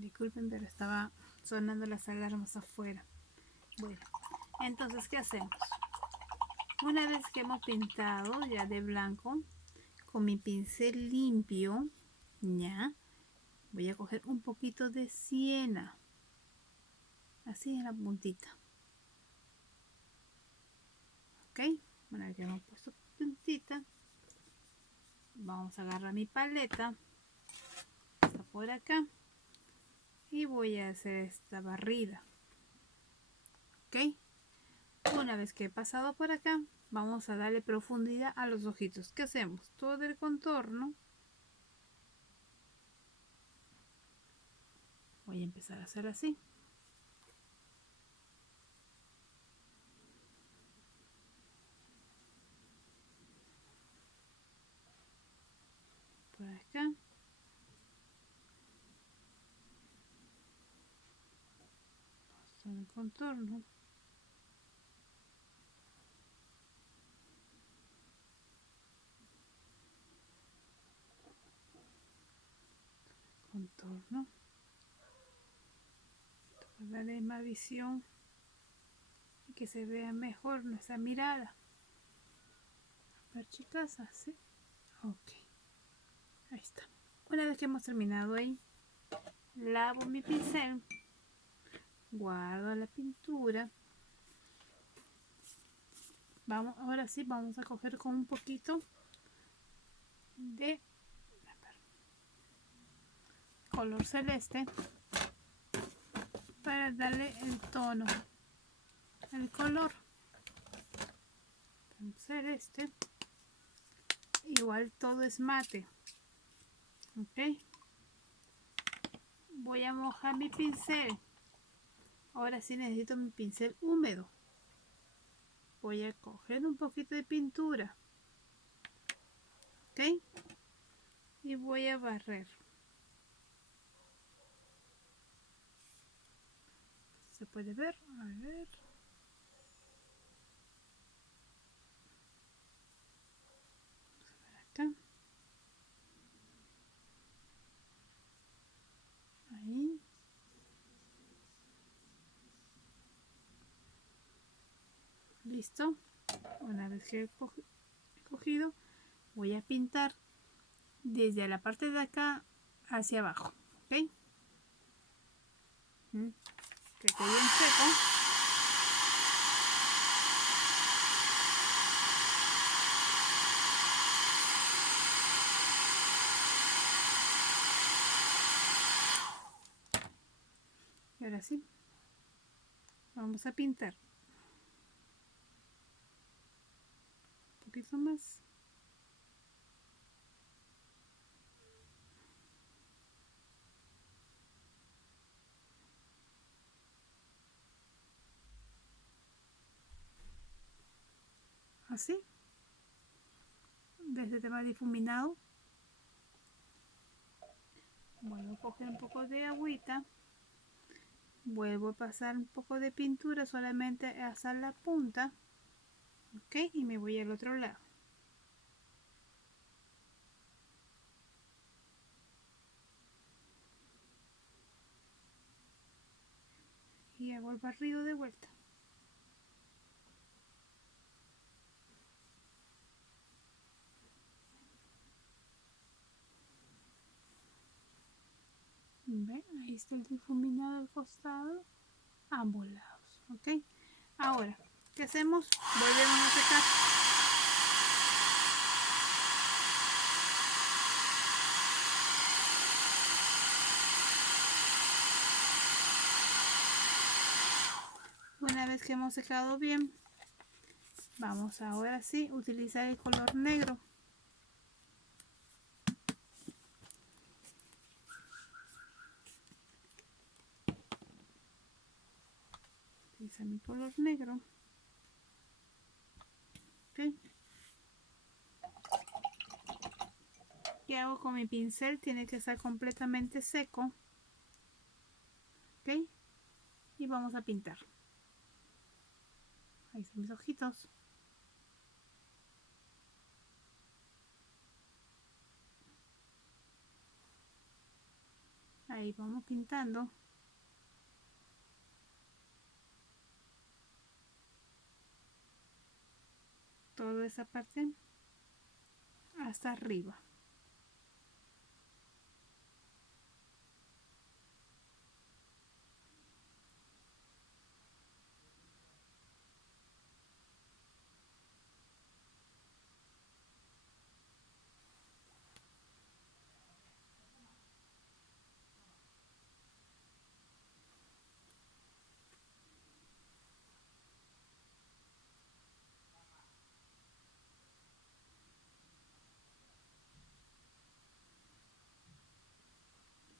Disculpen, pero estaba sonando las alarmas afuera. Bueno, entonces, ¿qué hacemos? Una vez que hemos pintado ya de blanco, con mi pincel limpio, ya, voy a coger un poquito de siena, así en la puntita. Ok, una vez que hemos puesto puntita, vamos a agarrar mi paleta, está por acá, y voy a hacer esta barrida. Ok, una vez que he pasado por acá, vamos a darle profundidad a los ojitos. ¿Qué hacemos? Todo el contorno. Voy a empezar a hacer así. Por acá. Todo el contorno. Contorno. Para darle más visión y que se vea mejor nuestra mirada. A ver, chicas, así. Ok. Ahí está. Una vez que hemos terminado ahí, lavo mi pincel, guardo la pintura. Vamos, ahora sí, vamos a coger con un poquito de color celeste para darle el tono, el color celeste. Igual todo es mate. Ok, voy a mojar mi pincel. Ahora sí necesito mi pincel húmedo. Voy a coger un poquito de pintura. Ok, y voy a barrer. ¿Se puede ver? A ver. Acá. Ahí. Listo. Una vez que he cogido, voy a pintar desde la parte de acá hacia abajo. Ok. Que quede bien seco. Y ahora sí, vamos a pintar un poquito más. Así, de este tema difuminado. Vuelvo a coger un poco de agüita. Vuelvo a pasar un poco de pintura solamente hasta la punta. Ok, y me voy al otro lado. Y hago el barrido de vuelta. ¿Ven? Ahí está el difuminado al costado, ambos lados. Ok, ahora, ¿qué hacemos? Volvemos a secar. Una vez que hemos secado bien, vamos ahora sí a utilizar el color negro. Utiliza mi color negro. Okay. ¿Qué hago con mi pincel? Tiene que estar completamente seco. Ok, y vamos a pintar. Ahí están mis ojitos. Ahí vamos pintando. Toda esa parte hasta arriba.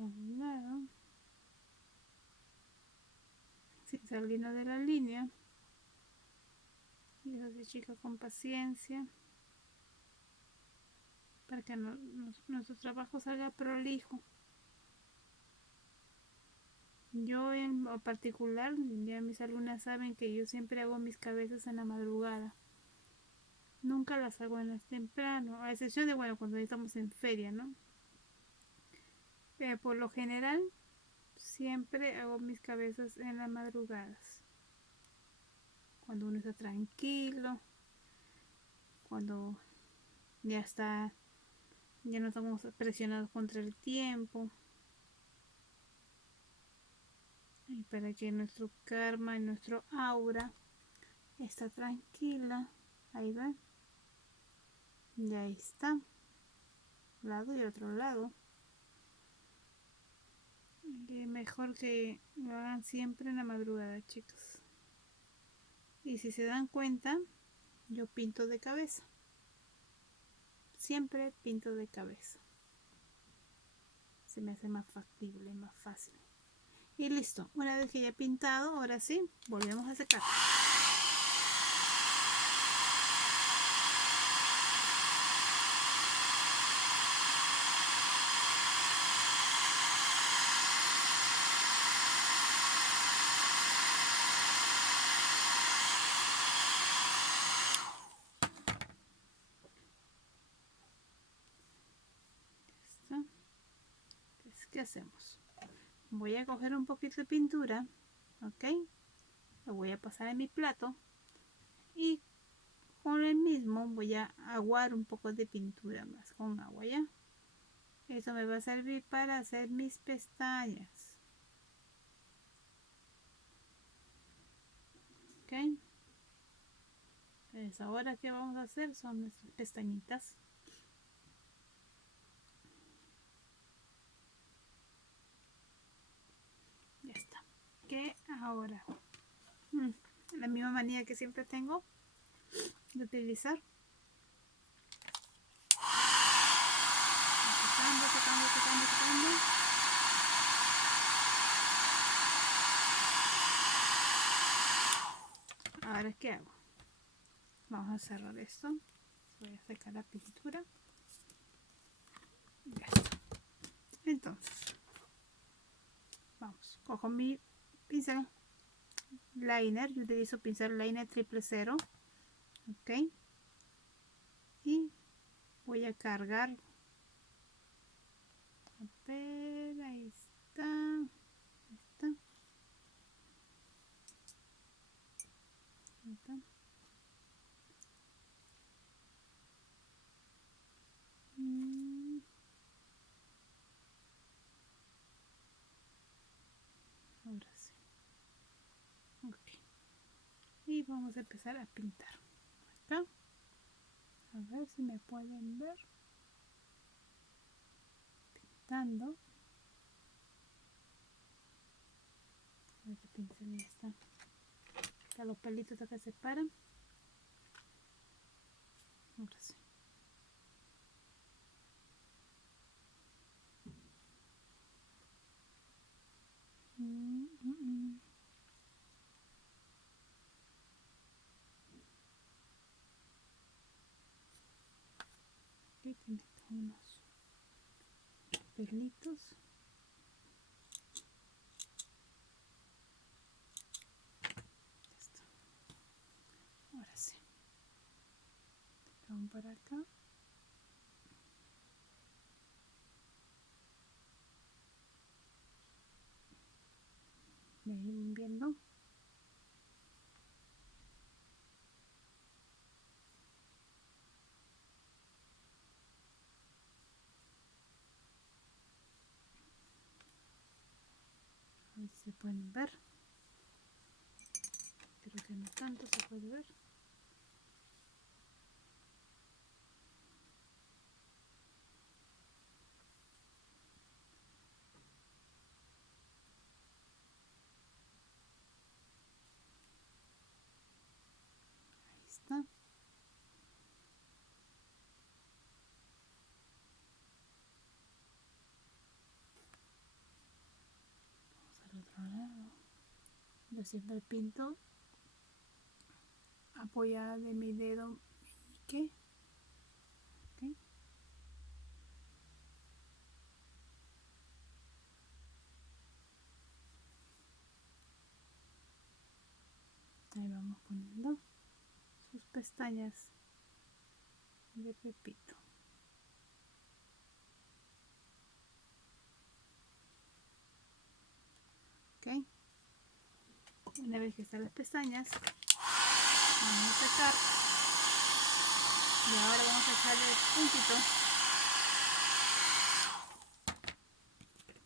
A un lado, sin salirnos de la línea. Y eso sí, chicos, con paciencia, para que nuestro trabajo salga prolijo. Yo en particular, ya mis alumnas saben que yo siempre hago mis cabezas en la madrugada. Nunca las hago en las temprano, a excepción de, bueno, cuando estamos en feria, ¿no? Pero por lo general, siempre hago mis cabezas en las madrugadas. Cuando uno está tranquilo, cuando ya no estamos presionados contra el tiempo. Y para que nuestro karma y nuestro aura está tranquila. Ahí ven. Y ahí está. Un lado y otro lado. Y mejor que lo hagan siempre en la madrugada, chicos. Y si se dan cuenta, yo pinto de cabeza. Siempre pinto de cabeza. Se me hace más factible, más fácil. Y listo. Una vez que ya he pintado, ahora sí, volvemos a secar. ¿Qué hacemos? Voy a coger un poquito de pintura, ok, lo voy a pasar en mi plato y con el mismo voy a aguar un poco de pintura más con agua, ya. Eso me va a servir para hacer mis pestañas, ok. Entonces ahora que vamos a hacer son nuestras pestañitas. Ya está. Que ahora la misma manía que siempre tengo de utilizar, sacando. Ahora, ¿qué hago? Vamos a cerrar esto. Voy a sacar la pintura. Ya está. Entonces, vamos. Cojo mi pincel liner. Yo utilizo pincel liner 000. Ok. Y voy a cargar. A ver, ahí está. Ahí está. Ahí está. Ahora sí. Ok. Y vamos a empezar a pintar. Acá. A ver si me pueden ver. Pintando. Este pincel ya está. Acá los pelitos acá se paran. Ahora sí. Aquí tiene unos pelitos. Ya está. Ahora sí. Vamos para acá. se pueden ver. Creo que no tanto se puede ver. Ahí está. Vamos al otro lado. Yo siempre pinto apoyada de mi dedo meñique. ¿Okay? Ahí vamos poniendo sus pestañas de Pepito. Ok, una vez que están las pestañas, vamos a secar y ahora vamos a echarle puntito.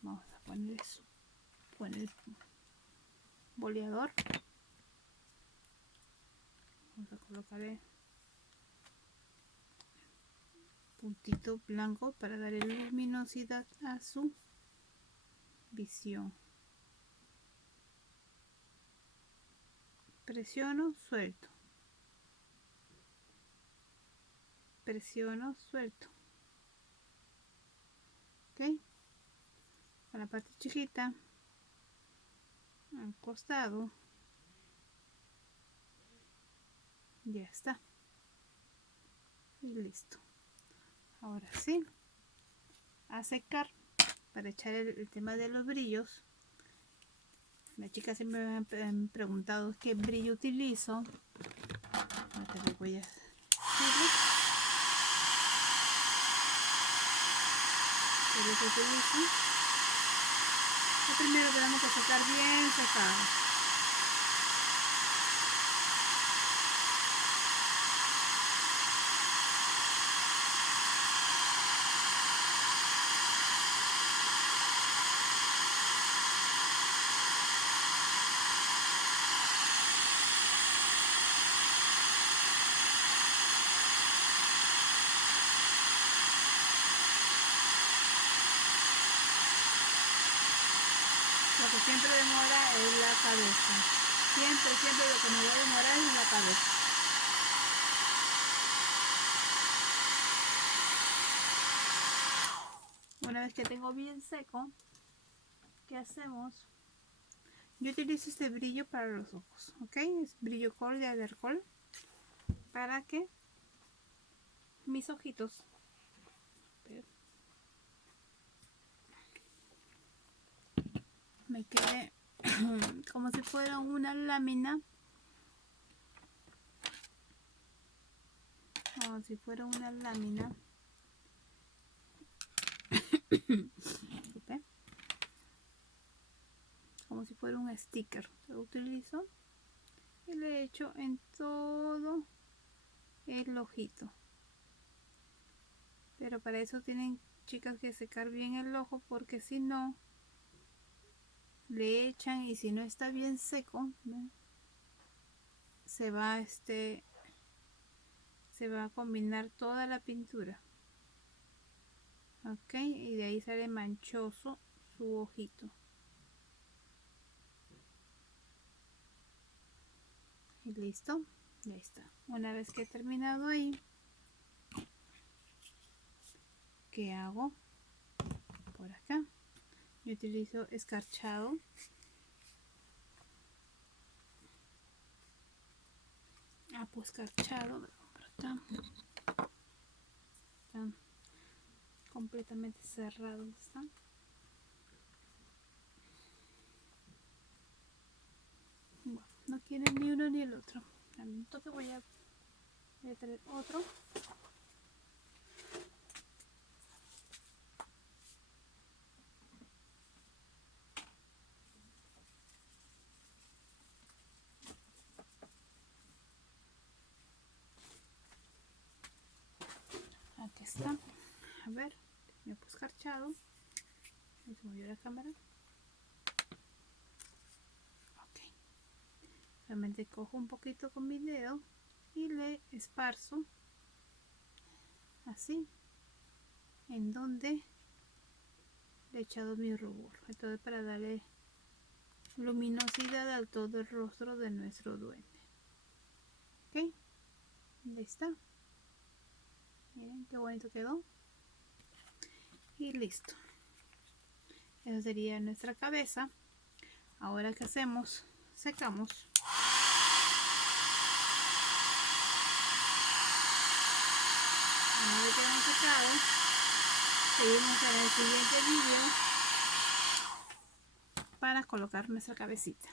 Vamos a poner eso, poner boleador. Vamos a colocar puntito blanco para darle luminosidad a su visión. Presiono, suelto. Presiono, suelto. Ok, con la parte chiquita al costado. Ya está. Y listo. Ahora sí, a secar para echar el tema de los brillos. Las chicas siempre me han preguntado qué brillo utilizo. Ahora les voy a decir. ¿Qué les utilizo? Lo primero tenemos que secar bien secado. Lo que siempre demora es la cabeza. Siempre lo que me va a demorar es la cabeza. Una vez que tengo bien seco, ¿qué hacemos? Yo utilizo este brillo para los ojos, ¿ok? Es brillo Kohl de Aderkohl, para que mis ojitos me quede como si fuera una lámina, como si fuera una lámina. Como si fuera un sticker. Lo utilizo y le echo en todo el ojito, pero para eso tienen, chicas, que secar bien el ojo, porque si no le echan y si no está bien seco, ¿ven? Se va a combinar toda la pintura, ok, y de ahí sale manchoso su ojito. Y listo, ya está. Una vez que he terminado ahí, ¿qué hago? Por acá yo utilizo escarchado. Pues escarchado por acá. Están completamente cerrados, ¿están? Bueno, no quieren ni uno ni el otro. Entonces voy a traer otro. Aquí está. A ver, me he escarchado. Se movió la cámara. Solamente cojo un poquito con mi dedo y le esparzo así en donde le he echado mi rubor. Esto es para darle luminosidad a todo el rostro de nuestro duende. Ok, ahí está. Miren qué bonito quedó. Y listo. Esa sería nuestra cabeza. Ahora, ¿qué hacemos? Secamos. Una vez que hemos secado, seguimos en el siguiente vídeo para colocar nuestra cabecita.